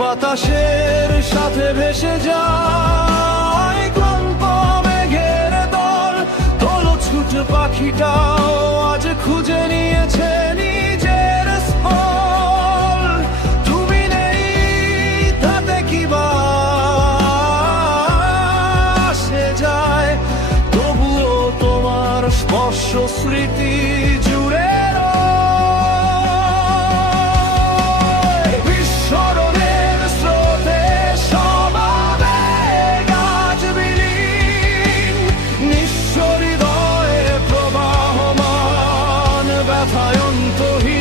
বাতাসের সাথে ভেসে যায় ক্লান্ত মেঘের দল। দোল ছুট পাখিটাও আজ খুঁজে নিয়েছে নিজের স্থল। তুমি নেই, তাতে কি বা আসে যায়? তবুও তোমার স্পর্শ স্মৃতি ব্যথায়ন্তহীন